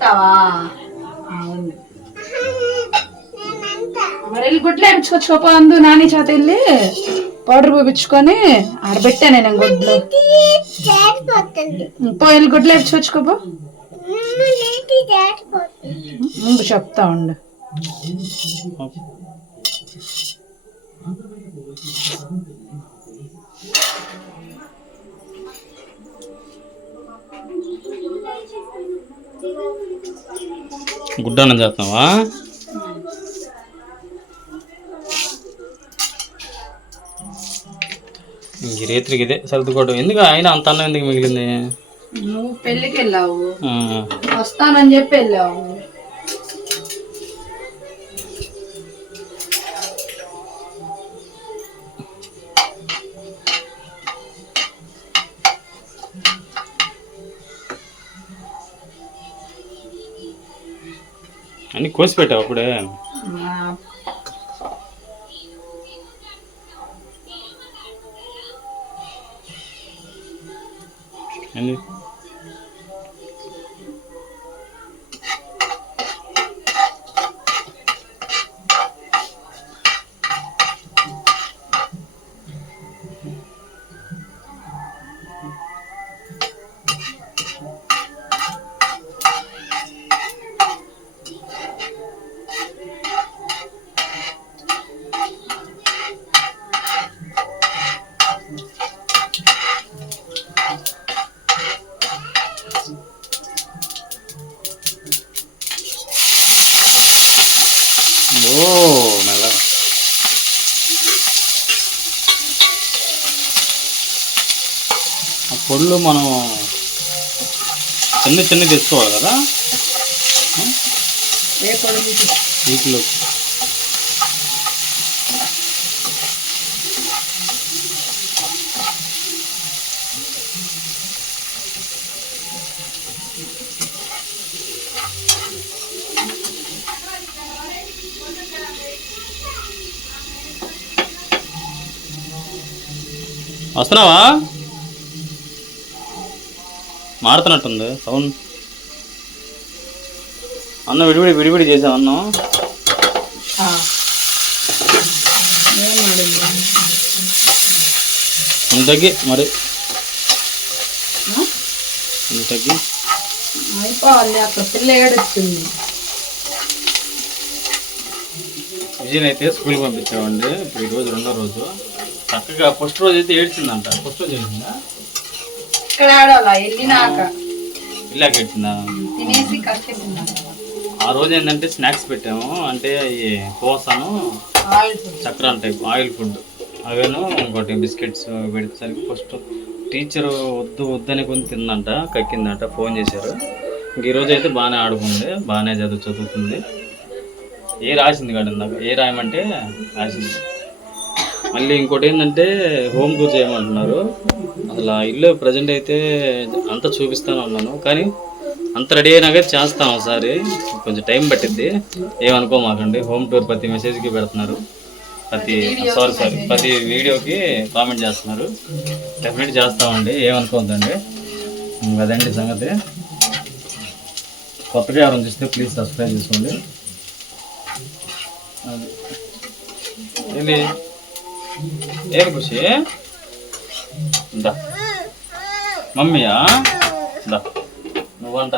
ఇస్తావా అవును. మరి వెళ్ళి గుడ్లు వేపించుకొచ్చుకోపో అందు నాని చేత వెళ్ళి పౌడర్ పూపించుకొని ఆడబెట్టాను నేను గుడ్లు. పో వెళ్ళి గుడ్లు వేపించుకొచ్చుకోపో ఉండు చెప్తా ఉండు. గుడ్డన్నం చేస్తున్నావా ఈ రేత్రికి ఇదే సర్దుకోవడం ఎందుకు ఆయన అంత అన్నం ఎందుకు మిగిలింది? నువ్వు పెళ్ళికి వెళ్ళావు. వస్తానని చెప్పి వెళ్ళావు. అన్ని కోసి పెట్టావు అప్పుడే? ఆ, ఓ మెల్ల. ఆ పొళ్ళు మనం చిన్న చిన్న తెచ్చుకోవాలి కదా? వీటిలో వస్తున్నావా? మారుతున్నట్టుంది సౌండ్. అన్న విడివిడి విడివిడి చేసావు అన్నం? ఇంత తగ్గి మరి? ఇంత తగ్గి. అయిపోవాలి అక్కడ పిల్ల ఏడుస్తుంది. విజయన్ అయితే స్కూల్కి పంపించామండి. ఇప్పుడు ఈ రోజు రెండో రోజు. చక్కగా ఫస్ట్ రోజు అయితే ఏడ్చిందంట. ఫస్ట్ రోజు ఏడ్చిందా? ఇక్కడ ఆడాలా వెళ్ళినాక. తినేసి కష్టపడినాక ఆ రోజు ఏంటంటే స్నాక్స్ పెట్టాము. అంటే ఈ కోసాను ఆయిల్ ఫుడ్. చక్రాల టైప్ ఆయిల్ ఫుడ్. అవేను ఇంకోటి బిస్కెట్స్ పెడేసరికి ఫస్ట్ టీచర్ వద్దు వద్దని కొని తిందంట కక్కిందంట ఫోన్ చేశారు. ఇంక ఈరోజు అయితే బాగానే ఆడుకుంది బాగానే చదువు చదువుతుంది. ఏ రాసింది కాదు ఇందాక? ఏ రాయమంటే రాసింది. మళ్ళీ ఇంకోటి ఏంటంటే హోమ్ టూర్ చేయమంటున్నారు. అసలు ఇల్లు ప్రజెంట్ అయితే అంతా చూపిస్తాను ఉన్నాను కానీ అంత రెడీ అయినాక చేస్తాను ఒకసారి. కొంచెం టైం పట్టిద్ది. ఏమనుకోమాకండి. హోమ్ టూర్ ప్రతి మెసేజ్కి పెడుతున్నారు. ప్రతి సారీ సారీ ప్రతి వీడియోకి కామెంట్ చేస్తున్నారు. డెఫినెట్ చేస్తామండి. ఏమనుకోవద్దండి. అదండి సంగతి. కొత్తగా ఎవరైనా చూస్తే ప్లీజ్ సబ్స్క్రైబ్ చేసుకోండి. అది. ఏంటి ఏం ఖుషి దా మమ్మీయా దా నువ్వంట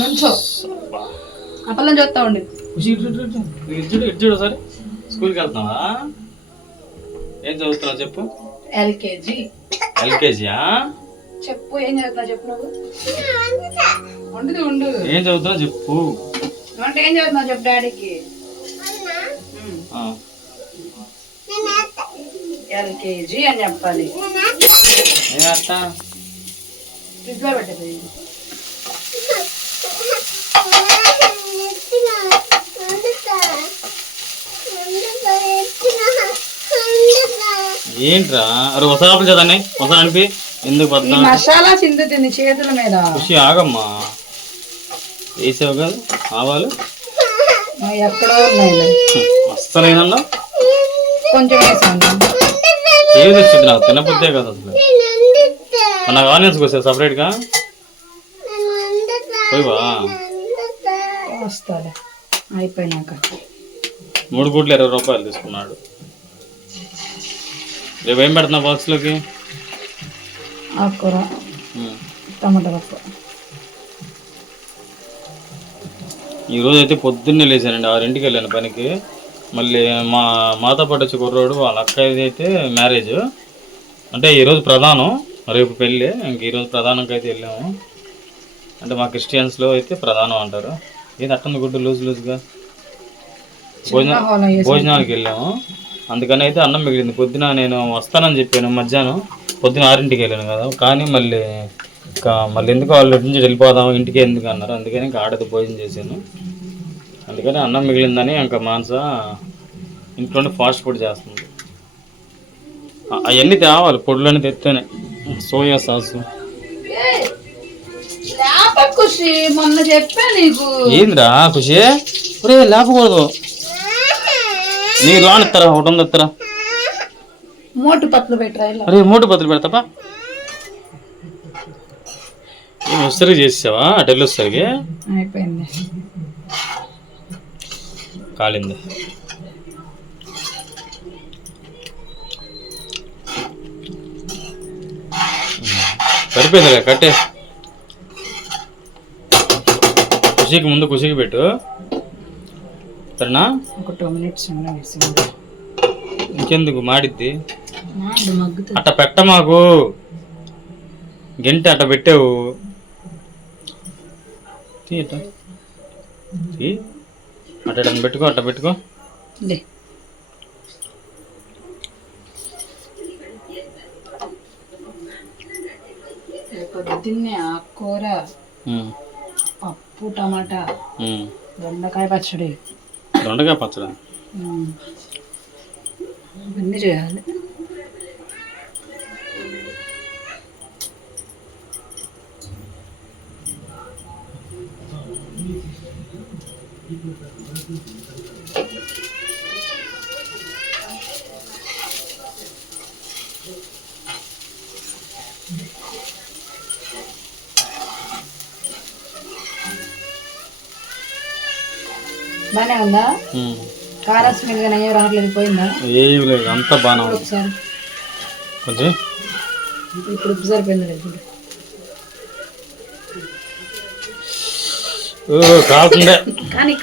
నుంచో అప్పలం చూస్తా ఉండి స్కూల్కి వెళ్తున్నావా ఏం చదువుతున్నావు చెప్పు ఎల్కేజీ ఎల్కేజీయా చెప్పు ఏం చదువుతున్నావు చెప్పు నువ్వు? ఉండదు ఉండు ఏం చదువుతున్నావు చెప్పు. అంటే ఏం చదువుతున్నావు చెప్పు డాడీకి? ఆ. ఎల్కేజీ అని చెప్పాలి. ఫ్రిడ్జ్లో పెట్టేది. ఏంట్రా? అరే ఒకసారి చదవని ఒకసారి అనిపి ఎందుకు పద్దాం మసాలా చిందుతుంది చేతుల మీద. ఖుషి ఆగమ్మా. వేసావు కదా ఆవాలు? ఎక్కడో ఉన్నాయి అస్సలేనన్నా కొంచెం వేసాను. ఏది వచ్చింది నాకు తినబుద్దే కదా అసలు. ఆనియన్స్ సపరేట్గా? పోయివా వస్తాలే. అయిపోయినాక. మూడు గుడ్లు ఇరవై రూపాయలు తీసుకున్నాడు. రేపు ఏం పెడుతున్నా బాక్స్లోకి ఆకుకూర టమాటా పప్పు. ఈ రోజు అయితే పొద్దున్నే లేచానండి ఆరింటికి వెళ్ళాను పనికి. మళ్ళీ మా మాతో పాటు వచ్చి కుర్రోడు వాళ్ళ అక్కది అయితే మ్యారేజ్. అంటే ఈరోజు ప్రధానం రేపు పెళ్ళి ఇంక ఈరోజు ప్రధానంకి అయితే వెళ్ళాము. అంటే మా క్రిస్టియన్స్లో అయితే ప్రధానం అంటారు. ఏది అట్టంది గుడ్డు లూజ్ లూజ్గా? భోజన భోజనానికి వెళ్ళాము. అందుకని అయితే అన్నం మిగిలింది. పొద్దున నేను వస్తానని చెప్పాను మధ్యాహ్నం. పొద్దున ఆరింటికి వెళ్ళాను కదా కానీ మళ్ళీ ఇంకా మళ్ళీ ఎందుకు వాళ్ళు నుంచి వెళ్ళిపోదాం ఇంటికి ఎందుకు అన్నారు. అందుకని ఇంకా ఆడది భోజనం చేశాను. అందుకని అన్నం మిగిలిందని ఇంకా మానస ఇంట్లోనే ఫాస్ట్ ఫుడ్ చేస్తుంది. అవన్నీ తేవాలి పొడులన్నీ తెస్తేనే సోయా సాస్. లేప ఖుషి మొన్న చెప్పా నీకు. ఏందిరా ఖుషి? ఒరే లేపకూడదు. నీకు రానిస్తారా ఒకటి ఉంది మోటు పత్లు పెట్టరా ఇలా? అరే మూడు బదులు పెడతాపా? ఏం వస్తారు చేసావా అటు వెళ్ళొసరికి అయిపోయింది. కాలింది. సరిపోయిందిలే కట్టే. ఖుషికి ముందు ఖుషికి పెట్టు. సరేనా? ఒక టూ మినిట్స్ ఇంకెందుకు మాడిద్ది? అట్ట పెట్ట మాకు. గంట అట్ట పెట్టావు. అట్ట. పెట్టుకో అట్ట పెట్టుకో. పొద్దున్నే ఆకుకూర పప్పు టమాటా. దొండకాయ పచ్చడి. దొండకాయ పచ్చడా. అన్నీ చేయాలి. బానే ఉందా? ఉమ్. కారం స్మెల్ కానీ అయ్యో రావట్లేదు పోయిందా? ఏమి లేదు అంతా బాగానే ఉంది. కొంచెం ఇప్పుడు సరిపోయింది లేదు చూడు ఓ, కాలుతుందే. కానీ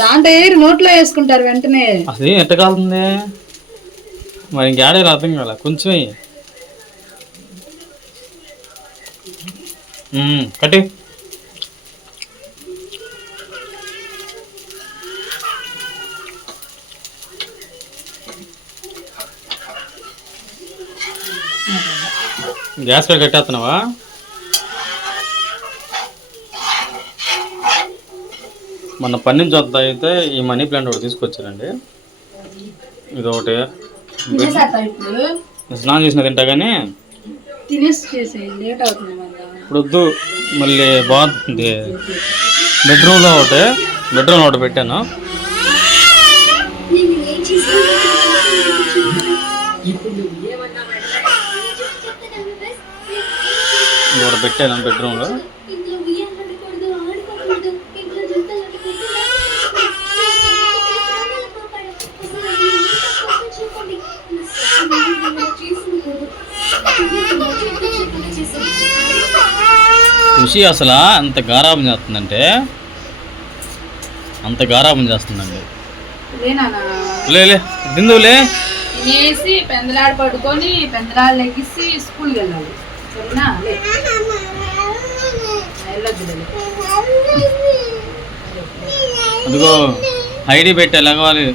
దాంట్లో ఏరి నోట్లో వేసుకుంటారు వెంటనే. అసలు ఏం ఎట్ట కాలుతుంది? మరి ఇంకేడే అర్థం కాల కొంచెం కట్టి. గ్యాస్ పై కట్టేస్తున్నావా మొన్న పన్నెండు వద్ద అయితే ఈ మనీ ప్లాంట్ ఒకటి తీసుకొచ్చారండి ఇది ఒకటి స్నానం చేసిన తింటా కానీ తినేసి చేసే లేట్ అవుతుంది మళ్ళీ. ఇప్పుడు వద్దు మళ్ళీ బాగుంది బెడ్రూమ్లో ఒకటి బెడ్రూమ్లో ఒకటి పెట్టాను. ఇది ఒకటి పెట్టాను బెడ్రూమ్లో. ఖుషి అసలు అంత గారాబం చేస్తుందంటే? అంత గారాబం చేస్తుందండి. లేనా లే లే దిందులే తినేసి పెందలాడు పడుకొని పెందలాడు లెగిసి స్కూల్కి వెళ్ళాలి. సరేనా? అదిగో ఐడి పెట్టే లగవాలి.